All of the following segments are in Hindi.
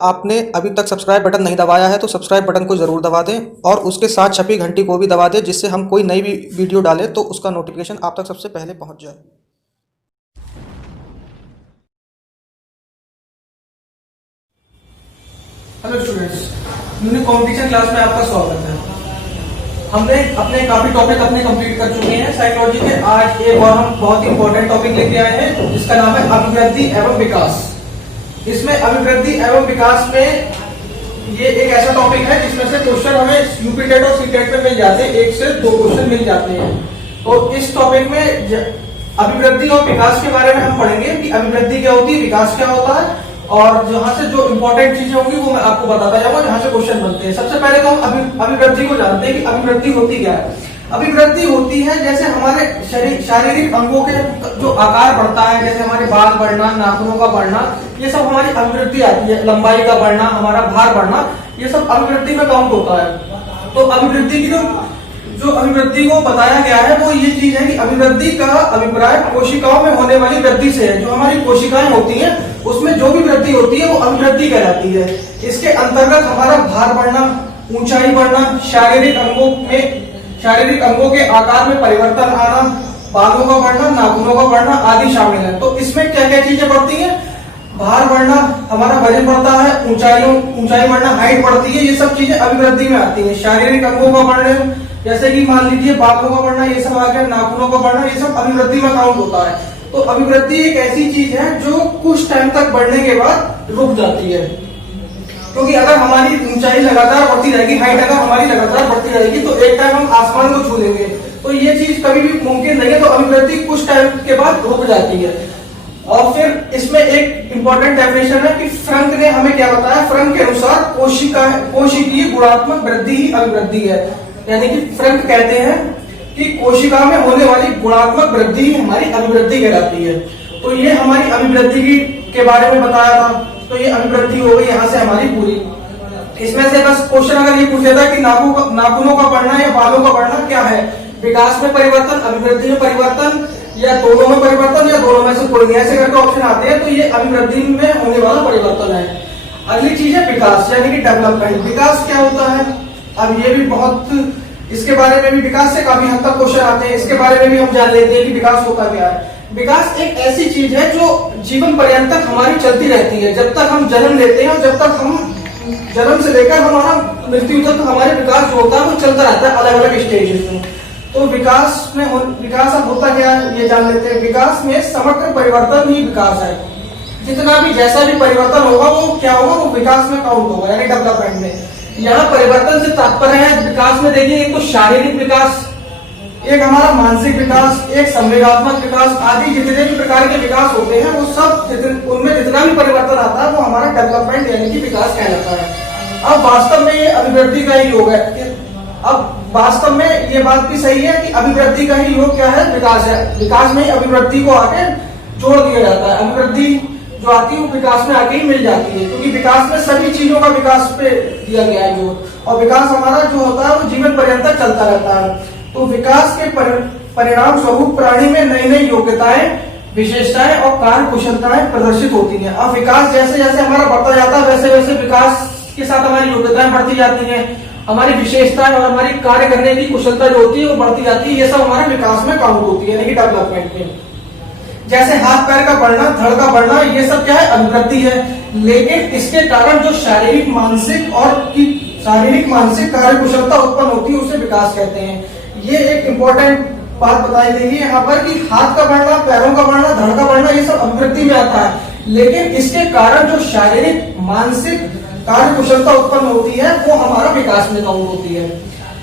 आपने अभी तक सब्सक्राइब बटन नहीं दबाया है तो सब्सक्राइब बटन को ज़रूर दबा दें और उसके साथ छपी घंटी को भी दबा दें, जिससे हम कोई नई भी वीडियो डालें तो उसका नोटिफिकेशन आप तक सबसे पहले पहुंच जाए। Hello students, unique competition class में आपका स्वागत है। हमने अपने काफी टॉपिक कंप्लीट कर चुके हैं साइकोलॉजी के। आज एक और हम बहुत ही इंपॉर्टेंट टॉपिक लेके आए हैं जिसका नाम है अभिवृद्धि एवं विकास। इसमें अभिवृद्धि एवं विकास में ये एक ऐसा टॉपिक है जिसमें से क्वेश्चन हमें यूपी टेट और सीटेट में मिल जाते हैं, 1 से 2 क्वेश्चन मिल जाते हैं। तो इस टॉपिक में अभिवृद्धि और विकास के बारे में हम पढ़ेंगे कि अभिवृद्धि क्या होती है, विकास क्या होता है, और जहां से जो इंपॉर्टेंट चीजें होंगी वो मैं आपको बताता जाऊंगा जहां से क्वेश्चन बनते हैं। सबसे पहले तो हम अभिवृद्धि को जानते हैं कि अभिवृद्धि होती क्या है। अभिवृद्धि होती है जैसे हमारे शारीरिक अंगों के जो आकार बढ़ता है, जैसे हमारे बाल बढ़ना, नाखूनों का बढ़ना, ये सब हमारी अभिवृद्धि आती है। लंबाई का बढ़ना, हमारा भार बढ़ना, ये सब अभिवृद्धि में काउंट होता है। तो अभिवृद्धि की जो अभिवृद्धि को बताया गया है वो ये चीज है कि अभिवृद्धि का अभिप्राय कोशिकाओं में होने वाली वृद्धि से है। जो हमारी कोशिकाएं होती हैं उसमें जो भी वृद्धि होती है वो अभिवृद्धि कहलाती है। इसके अंतर्गत हमारा भार बढ़ना, ऊंचाई बढ़ना, शारीरिक अंगों के आकार में परिवर्तन आना, बालों का बढ़ना, नाखूनों का बढ़ना आदि शामिल है। तो इसमें क्या क्या चीजें बढ़ती हैं? भार बढ़ना, हमारा वजन बढ़ता है, ऊंचाई बढ़ना, हाइट बढ़ती है, ये सब चीजें अभिवृद्धि में आती है। शारीरिक अंगों का बढ़ना, जैसे कि मान लीजिए बालों का बढ़ना, ये सब आ गया, नाखूनों का बढ़ना, ये सब अभिवृद्धि में काउंट होता है। तो अभिवृद्धि एक ऐसी चीज है जो कुछ टाइम तक बढ़ने के बाद रुक जाती है। क्योंकि अगर हमारी ऊंचाई लगातार बढ़ती रहेगी, हाइट अगर हमारी लगातार बढ़ती रहेगी तो एक टाइम हम आसमान को छू लेंगे, तो ये चीज कभी भी मुमकिन नहीं है। तो अभिवृद्धि कुछ टाइम के बाद रुक जाती है। और फिर इसमें एक इंपॉर्टेंट डेफिनेशन है कि फ्रंक ने हमें क्या बताया। फ्रंक के अनुसार कोशिकीय गुणात्मक वृद्धि ही अभिवृद्धि है। यानी कि फ्रंक कहते हैं कि कोशिका में होने वाली गुणात्मक वृद्धि ही हमारी अभिवृद्धि कहलाती है। तो ये हमारी अभिवृद्धि के बारे में बताया था। तो ये अभिवृद्धि हो गई यहाँ से हमारी पूरी। इसमें से बस क्वेश्चन अगर ये पूछा था कि नाखूनों का बढ़ना या बालों का बढ़ना क्या है, विकास में परिवर्तन, अभिवृद्धि में परिवर्तन, या दोनों में परिवर्तन, या दोनों में से कोई नहीं, ऐसे करके ऑप्शन आते हैं। तो ये अभिवृद्धि में होने वाला परिवर्तन है। अगली चीज है विकास, यानी कि डेवलपमेंट। विकास क्या होता है? अब ये भी बहुत, इसके बारे में भी विकास से काफी हद तक क्वेश्चन आते हैं। इसके बारे में भी हम जान लेते हैं कि विकास होता क्या है। विकास एक ऐसी चीज है जो जीवन पर्यंत तक हमारी चलती रहती है। जब तक हम जन्म लेते हैं और जब तक हम जन्म से लेकर हमारा मृत्यु तक हमारे विकास जो होता है वो चलता रहता है अलग अलग स्टेजेस में। तो विकास अब होता क्या है ये जान लेते हैं। विकास में समग्र परिवर्तन ही विकास है। जितना भी जैसा भी परिवर्तन होगा वो क्या होगा, वो विकास में काउंट होगा, यानी डेवलपमेंट में। यहाँ परिवर्तन से तात्पर्य है विकास में देखिए, एक तो शारीरिक विकास, एक हमारा मानसिक विकास, एक संवेगात्मक विकास आदि जितने भी प्रकार के विकास होते हैं वो सब उनमें जितना भी परिवर्तन आता है वो हमारा डेवलपमेंट यानी कि विकास कहलाता है। अब वास्तव में ये अभिवृद्धि का ही योग है। अब वास्तव में ये बात भी सही है कि अभिवृद्धि का ही योग क्या है, विकास है। विकास में ही अभिवृद्धि को आके जोड़ दिया जाता है। अभिवृद्धि जो आती है वो विकास में आके ही मिल जाती है, क्योंकि विकास में सभी चीजों का विकास पे दिया गया है जोर। और विकास हमारा जो होता है वो जीवन पर्यंत चलता रहता है। तो विकास के परिणाम स्वरूप प्राणी में नई नई योग्यताएं, विशेषताएं और कार्य कुशलताएं प्रदर्शित होती हैं। अब विकास जैसे जैसे हमारा बढ़ता जाता है वैसे वैसे विकास के साथ हमारी योग्यताएं बढ़ती जाती हैं, हमारी विशेषताएं और हमारी कार्य करने की कुशलता जो होती है वो बढ़ती जाती है। ये सब हमारे विकास में काउंट होती है, यानी कि डेवलपमेंट में। जैसे हाथ पैर का बढ़ना, धड़ का बढ़ना, ये सब क्या है, अभिवृद्धि है। लेकिन इसके कारण जो शारीरिक मानसिक कार्य कुशलता उत्पन्न होती है उसे विकास कहते हैं। ये एक इंपॉर्टेंट बात बताई गई है यहाँ पर कि हाथ का बढ़ना, पैरों का बढ़ना, धड़ का बढ़ना, ये सब अभिवृद्धि में आता है। लेकिन इसके कारण जो शारीरिक मानसिक कार्य कुशलता उत्पन्न होती है वो हमारा विकास में काउंट होती है।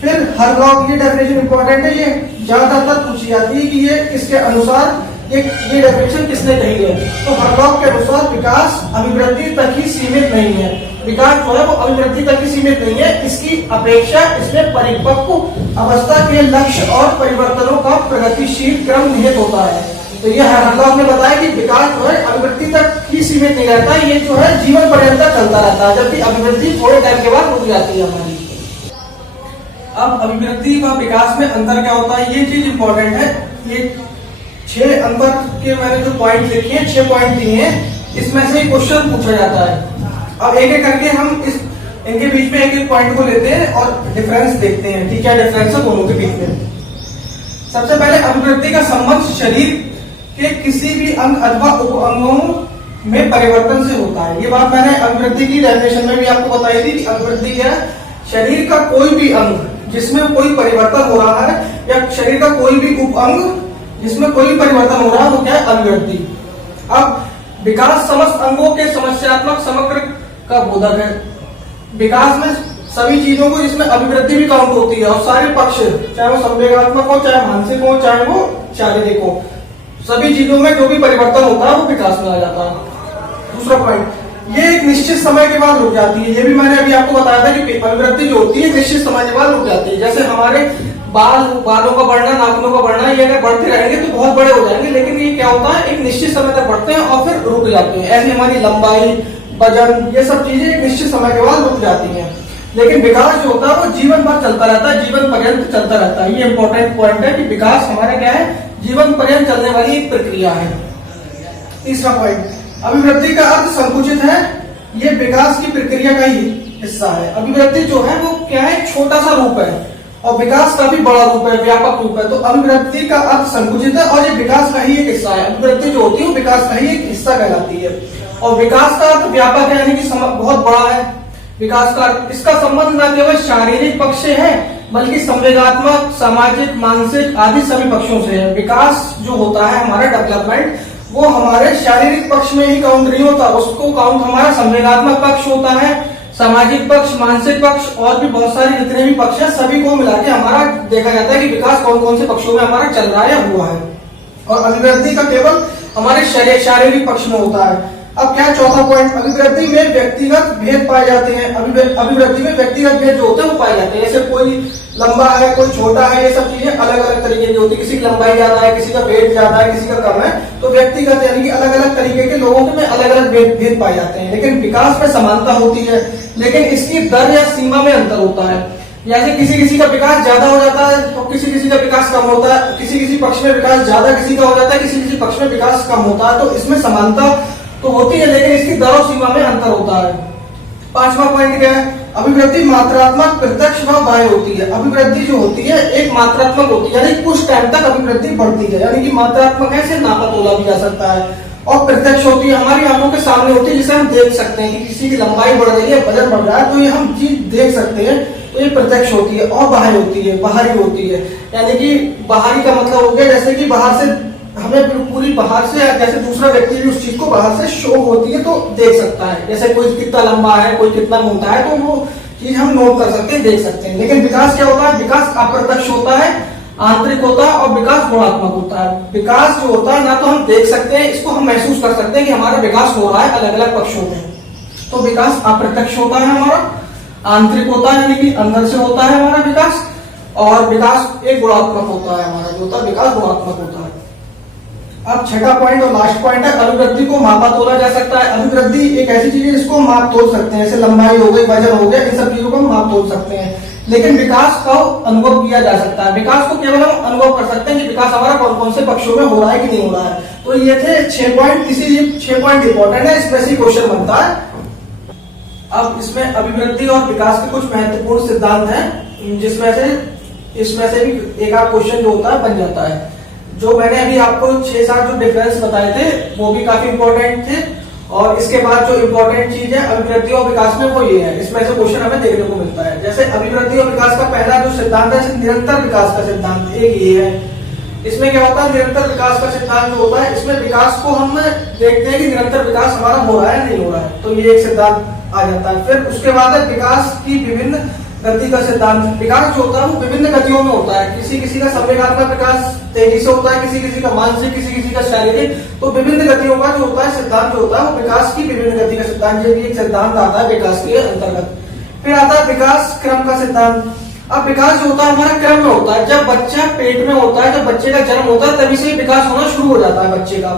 फिर हरलॉक, ये डेफिनेशन इंपॉर्टेंट है, ये ज्यादातर पूछी जाती है कि ये किसके अनुसार ये डेफिनेशन किसने कही है। तो हरलॉक के अनुसार विकास अभिवृद्धि तक ही सीमित नहीं है। विकास जो है वो अभिवृद्धि तक ही सीमित नहीं है, इसकी अपेक्षा इसमें परिपक्व अवस्था के लक्ष्य और परिवर्तनों का प्रगतिशील क्रम निहित होता है। तो ये हरलॉक ने बताया कि विकास जो है अभिवृद्धि तक ही सीमित नहीं रहता, ये जो है जीवन पर्यंत चलता रहता है, जबकि अभिवृद्धि थोड़े टाइम के बाद रुक जाती है हमारी। अब अभिवृद्धि व विकास में अंतर क्या होता है, ये चीज इंपॉर्टेंट है। ये 6 अंतर के मैंने जो पॉइंट लिखे हैं, 6 पॉइंट दिए हैं, इसमें से क्वेश्चन पूछा जाता है। अब एक एक करके हम इनके बीच में एक एक पॉइंट को लेते हैं और डिफरेंस देखते हैं कि क्या डिफरेंस है दोनों के बीच में। सबसे पहले अभिवृद्धि का संबंध शरीर के किसी भी अंग अथवा उप अंगों में परिवर्तन से होता है। ये बात मैंने अभिवृद्धि की डेफिनेशन में भी आपको बताई थी कि अभिवृद्धि क्या है, शरीर का कोई भी अंग जिसमें कोई परिवर्तन हो रहा है या शरीर का कोई भी उप अंग जिसमें कोई परिवर्तन हो रहा है वो क्या है, अभिवृद्धि। अब विकास समस्त अंगों के समस्यात्मक समग्र का बोधक है। विकास में सभी चीजों को जिसमें अभिवृद्धि भी काउंट होती है और सारे पक्ष, चाहे वो संवेगात्मक हो, चाहे मानसिक हो, चाहे वो शारीरिक हो, सभी चीजों में जो भी परिवर्तन होता है वो विकास में आ जाता है। दूसरा पॉइंट, ये एक निश्चित समय के बाद रुक जाती है। ये भी मैंने अभी आपको बताया था कि अभिवृद्धि जो होती है निश्चित समय के बाद रुक जाती है। जैसे हमारे बालों का बढ़ना, नाखूनों का बढ़ना, ये अगर बढ़ते रहेंगे तो बहुत बड़े हो जाएंगे, लेकिन ये क्या होता है, एक निश्चित समय तक बढ़ते हैं और फिर रुक जाते हैं। ऐसे हमारी लंबाई, वजन, ये सब चीजें एक निश्चित समय के बाद रुक जाती हैं। लेकिन विकास जो होता है वो जीवन भर चलता रहता है, जीवन पर्यंत चलता रहता है। ये इंपॉर्टेंट पॉइंट है कि विकास हमारा क्या है, जीवन पर्यंत चलने वाली एक प्रक्रिया है। तीसरा पॉइंट, अभिवृद्धि का अर्थ संकुचित है। ये विकास की प्रक्रिया का ही हिस्सा है। अभिवृद्धि जो है वो क्या है, छोटा सा रूप है और विकास काफी बड़ा रूप है, व्यापक रूप है। तो अभिवृद्धि का अर्थ संकुचित है और ये विकास का ही एक हिस्सा है। अभिवृद्धि जो होती है वो विकास का ही एक हिस्सा कहलाती है। और विकास का अर्थ व्यापक है, यानी कि बहुत बड़ा है विकास का। इसका संबंध न केवल शारीरिक पक्ष से है बल्कि संवेगात्मक, सामाजिक, मानसिक आदि सभी पक्षों से है। विकास जो होता है हमारा डेवलपमेंट, वो हमारे शारीरिक पक्ष में ही काउंट नहीं होता, उसको काउंट हमारा संवेगात्मक पक्ष होता है, सामाजिक पक्ष, मानसिक पक्ष और भी बहुत सारे जितने भी पक्ष हैं सभी को मिला के हमारा देखा जाता है कि विकास कौन कौन से पक्षों में हमारा चल रहा है या हुआ है। और अभिवृद्धि का केवल हमारे शारीरिक पक्ष में होता है। अब क्या चौथा पॉइंट, अभिवृद्धि में व्यक्तिगत भेद पाए जाते हैं। अभिवृद्धि में व्यक्तिगत भेद जो होते हैं वो पाए जाते हैं। जैसे कोई लंबा है, कोई छोटा है, ये सब चीजें अलग अलग तरीके की होती है। किसी की लंबाई ज्यादा है, किसी का वेट ज्यादा है, किसी का कम है। तो व्यक्तिगत यानी कि अलग अलग तरीके के लोगों में अलग अलग भेद पाए जाते हैं। लेकिन विकास में समानता होती है, लेकिन इसकी दर या सीमा में अंतर होता है। जैसे किसी किसी का विकास ज्यादा हो जाता है तो किसी किसी का विकास कम होता है। किसी किसी पक्ष में विकास ज्यादा किसी का हो जाता है, किसी किसी पक्ष में विकास कम होता है। तो इसमें समानता तो होती है लेकिन इसकी दर और सीमा में अंतर होता है। पांचवा पॉइंट क्या है, अभिवृद्धि मात्रात्मक, प्रत्यक्ष व बाह्य होती है। अभिवृद्धि जो होती है एक मात्रात्मक होती है, यानी कुछ टाइम तक अभिवृद्धि बढ़ती है, यानी कि मात्रात्मक है, इसे नापा तोला भी जा सकता है। और प्रत्यक्ष होती है, हमारी आंखों के सामने होती है, जिसे हम देख सकते हैं कि किसी की लंबाई बढ़ रही है, वजन बढ़ रहा है, तो ये हम चीज देख सकते हैं, तो ये प्रत्यक्ष होती है। और बाह्य होती है, बाहरी होती है, यानी कि बाहरी का मतलब हो गया जैसे कि बाहर से हमें पूरी बाहर से, जैसे दूसरा व्यक्ति भी उस चीज को बाहर से शो होती है तो देख सकता है। जैसे कोई कितना लंबा है, कोई कितना मोटा है, तो वो चीज हम नोट कर सकते हैं, देख सकते हैं। लेकिन विकास क्या होता है, विकास अप्रत्यक्ष होता है, आंतरिक होता है और विकास गुणात्मक होता है। विकास जो होता है ना तो हम देख सकते हैं, इसको हम महसूस कर सकते हैं कि हमारा विकास हो रहा है अलग अलग पक्षों में। तो विकास अप्रत्यक्ष होता है हमारा, आंतरिक होता है यानी कि अंदर से होता है हमारा विकास, और विकास एक गुणात्मक होता है हमारा, जो होता है विकास गुणात्मक होता है। अब छठा पॉइंट और लास्ट पॉइंट है, अभिवृद्धि को मापा तोला जा सकता है। अभिवृद्धि एक ऐसी चीज है जिसको माप तोल सकते हैं, जैसे लंबाई हो गई, वजन हो गया, इन सब चीजों को हम माप तोल सकते हैं। लेकिन विकास का अनुभव किया जा सकता है। विकास को केवल हम अनुभव कर सकते हैं कि विकास हमारा कौन कौन से पक्षों में हो रहा है कि नहीं हो रहा है। तो ये थे 6 पॉइंट, इसीलिए 6 पॉइंट इंपॉर्टेंट है, इसमें से क्वेश्चन बनता है। अब इसमें अभिवृद्धि और विकास के कुछ महत्वपूर्ण सिद्धांत हैं, जिसमें से इसमें से भी एक आध क्वेश्चन जो होता है बन जाता है। जो मैंने अभी आपको 6-7 जो डिफरेंस बताए थे वो भी काफी इंपॉर्टेंट थे। और इसके बाद जो इम्पोर्टेंट चीज है अभिवृद्धि और विकास में वो ये है, इसमें से क्वेश्चन हमें देखने को मिलता है। जैसे अभिवृद्धि और विकास का पहला जो सिद्धांत है निरंतर विकास का सिद्धांत, एक ये है। इसमें क्या होता है, निरंतर विकास का सिद्धांत जो होता है इसमें विकास को हम देखते हैं कि निरंतर विकास हमारा हो रहा है नहीं हो रहा है, तो ये एक सिद्धांत आ जाता है। फिर उसके बाद है विकास की विभिन्न गति का सिद्धांत। विकास जो होता है वो विभिन्न गतियों में होता है, किसी किसी का संवेगात्मक विकास तेजी से होता है, किसी किसी का मानसिक, किसी किसी का शारीरिक। तो विभिन्न गतियों का जो होता है सिद्धांत जो होता है वो विकास की विभिन्न गति का सिद्धांत, ये भी एक सिद्धांत आता है विकास के अंतर्गत। फिर आता है विकास क्रम का सिद्धांत। अब विकास जो होता है हमारा क्रम में होता है, जब बच्चा पेट में होता है, जब बच्चे का जन्म होता है तभी से विकास होना शुरू हो जाता है बच्चे का।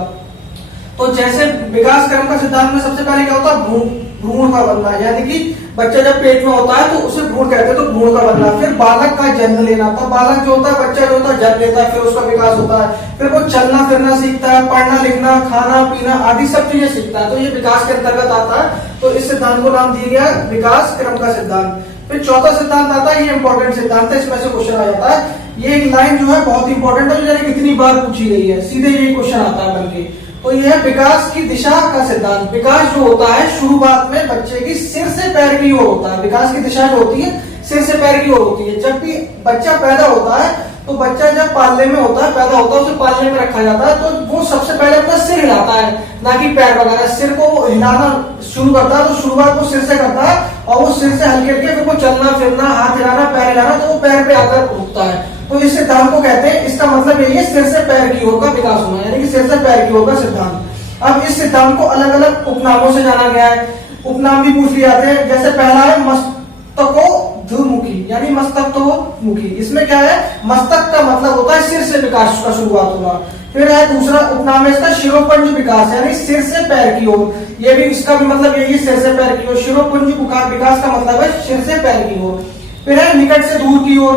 तो जैसे विकास क्रम का सिद्धांत में सबसे पहले क्या होता है, भ्रूण का बनना, यानी कि बच्चा जब पेट में होता है तो उसे भ्रूण कहते हैं, तो भ्रूण का बनना। फिर बालक का जन्म लेना, तो बालक जो होता है, बच्चा जो होता है जन्म लेता है, फिर उसका विकास होता है। फिर वो चलना फिरना सीखता है, पढ़ना लिखना, खाना पीना आदि सब चीजें सीखता है, तो ये विकास के अंतर्गत आता है। तो इस सिद्धांत को नाम दिया गया विकास क्रम का सिद्धांत। फिर चौथा सिद्धांत आता है, ये इंपॉर्टेंट सिद्धांत है, इसमें से क्वेश्चन आ जाता है। ये एक लाइन जो है बहुत इंपॉर्टेंट है, जो कितनी बार पूछी गई है, सीधे ये क्वेश्चन आता है बल्कि। तो ये है विकास की दिशा का सिद्धांत। विकास जो होता है शुरुआत में बच्चे की सिर से पैर की ओर होता है। विकास की दिशा जो होती है सिर से पैर की ओर होती है। जब भी बच्चा पैदा होता है तो बच्चा जब पालने में होता है, पैदा होता है, उसे पालने में रखा जाता है, तो वो सबसे पहले अपना सिर हिलाता है, ना कि पैर वगैरह। सिर को वो हिलाना शुरू करता है, तो शुरुआत वो सिर से करता है और वो सिर से हल्के हल्के फिर वो चलना फिरना, हाथ हिलाना, पैर हिलाना, तो वो पैर पे आकर रुकता है। तो इस सिद्धांत को कहते हैं, इसका मतलब यही है सिर से पैर की ओर का विकास होना, यानी कि सिर से पैर की ओर का सिद्धांत। अब इस सिद्धांत को अलग अलग उपनामों से जाना गया है। उपनाम भी पूछ लिए जाते हैं। जैसे पहला है मस्तकोद्धमुखी, यानी मस्तकोन्मुखी। इसमें क्या है, मस्तक का मतलब होता है सिर से विकास का शुरुआत होना। फिर है दूसरा उपनाम है इसका शिरोपंज विकास, यानी सिर से पैर की ओर। ये भी इसका भी मतलब यही है, सिर से पैर की ओर। शिरोपंज विकास का मतलब है सिर से पैर की ओर। फिर है निकट से दूर की ओर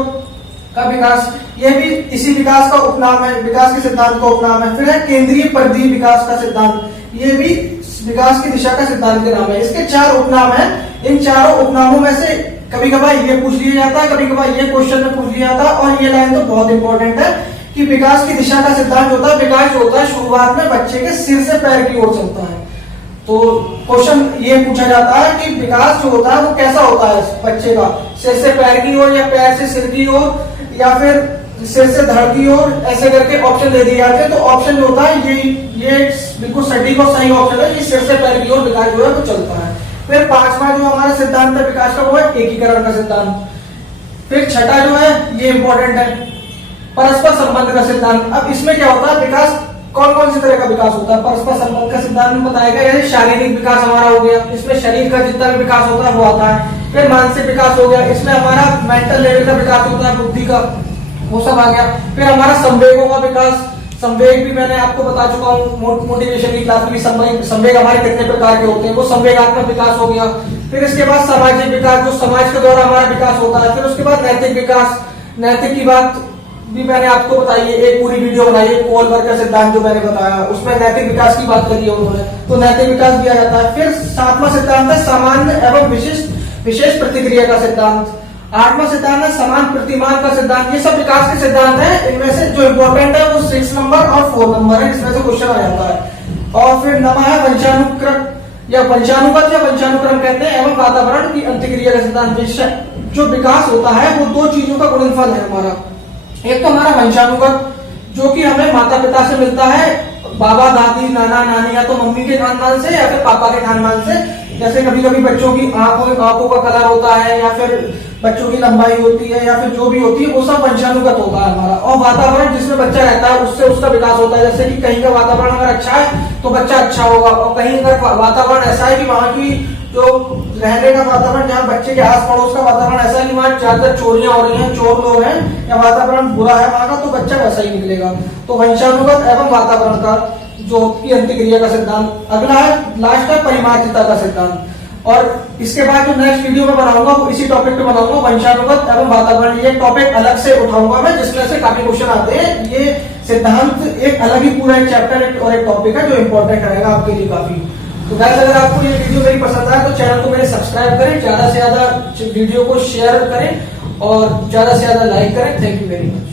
का विकास, ये भी इसी विकास का उपनाम है, विकास के सिद्धांत का उपनाम है। फिर है केंद्रीय परिधि विकास का सिद्धांत, ये भी विकास की दिशा का सिद्धांत के नाम है। इसके 4 उपनाम हैं। इन चारों उपनामों में से कभी कभार ये पूछ लिया जाता है, कभी कभार ये क्वेश्चन में पूछ लिया जाता है। और ये लाइन तो बहुत इंपॉर्टेंट है कि विकास की दिशा का सिद्धांत होता है, विकास जो होता है शुरुआत में बच्चे के सिर से पैर की ओर चलता है। तो क्वेश्चन ये पूछा जाता है कि विकास जो होता है वो कैसा होता है बच्चे का, सिर से पैर की ओर, या पैर से सिर की ओर, या फिर सिर से धड़ की ओर, ऐसे करके ऑप्शन दे दिए जाते हैं। तो ऑप्शन जो होता है ये बिल्कुल सटीक और सही ऑप्शन है कि सिर से पैर की ओर विकास जो है वो चलता है। फिर 5वां जो हमारा सिद्धांत है विकास का, वो है एकीकरण का सिद्धांत। फिर छठा जो है ये इंपॉर्टेंट है, परस्पर संबंध का सिद्धांत। अब इसमें क्या होता है, विकास कौन कौन सी तरह का विकास होता है। परस्पर संबंध का सिद्धांत में बताया गया है, शारीरिक विकास हमारा हो गया, इसमें शरीर का जितना भी विकास होता है वो आता है। फिर मानसिक विकास हो गया, इसमें हमारा मेंटल लेवल का विकास होता है, बुद्धि का, वो सब आ गया। फिर हमारा संवेगों का विकास, संवेग भी मैंने आपको बता चुका हूँ मोटिवेशन की क्लास में। संवेग हमारे कितने प्रकार के होते हैं, वो संवेगात्मक विकास हो गया। फिर इसके बाद सामाजिक विकास, जो समाज के द्वारा हमारा विकास होता है। फिर उसके बाद नैतिक विकास, नैतिक की बात भी मैंने आपको बताई है, एक पूरी वीडियो बनाई है, कोहलबर्ग का सिद्धांत जो मैंने बताया, उसमें नैतिक विकास की बात करी है उन्होंने, तो नैतिक विकास दिया जाता है। फिर 7वां सिद्धांत है सामान्य एवं विशेष प्रतिक्रिया का सिद्धांत। 8वां सिद्धांत है समान प्रतिमान का सिद्धांत। ये सब विकास के सिद्धांत है, इनमें से जो इंपॉर्टेंट है वो 6 नंबर और 4 नंबर है, इसमें से क्वेश्चन आ जाता है। और फिर 9वां है वंशानुक्रम या वंशानुगत या वंशानुक्रम कहते हैं, एवं वातावरण की अंतक्रिया का सिद्धांत। जो विकास होता है वो 2 चीजों का गुणनफल है हमारा। एक तो हमारा वंशानुगत, जो कि हमें माता पिता से मिलता है, बाबा दादी नाना नानी, या तो मम्मी के खानदान से या फिर पापा के खानदान से। जैसे कभी कभी बच्चों की आंखों का कलर होता है, या फिर बच्चों की लंबाई होती है, या फिर जो भी होती है वो सब वंशानुगत होता है हमारा। और वातावरण जिसमें बच्चा रहता है उससे उसका विकास होता है। जैसे कि कहीं का वातावरण अगर अच्छा है तो बच्चा अच्छा होगा, और कहीं का वातावरण ऐसा है कि वहां की जो रहने का वातावरण, जहाँ बच्चे के आस पड़ोस का वातावरण ऐसा है कि वहाँ ज्यादातर चोरियां हो रही हैं, चोर लोग हैं, या वातावरण बुरा है वहां का, तो बच्चा वैसा ही निकलेगा। तो वंशानुगत एवं वातावरण का जो की अंतक्रिया का सिद्धांत। अगला है लास्ट है परिमार्जिता का सिद्धांत। और इसके बाद जो नेक्स्ट वीडियो में बनाऊंगा वो इसी टॉपिक पे बनाऊंगा, वंशानुगत एवं वातावरण। ये टॉपिक अलग से उठाऊंगा मैं, जिसमें से काफी क्वेश्चन आते हैं। ये सिद्धांत एक अलग ही पूरा एक चैप्टर और एक टॉपिक है जो इंपॉर्टेंट रहेगा आपके लिए काफी। तो गाइस, अगर आपको ये वीडियो मेरी पसंद आए तो चैनल को मेरे सब्सक्राइब करें, ज्यादा से ज्यादा वीडियो को शेयर करें और ज्यादा से ज्यादा लाइक करें। Thank you very much.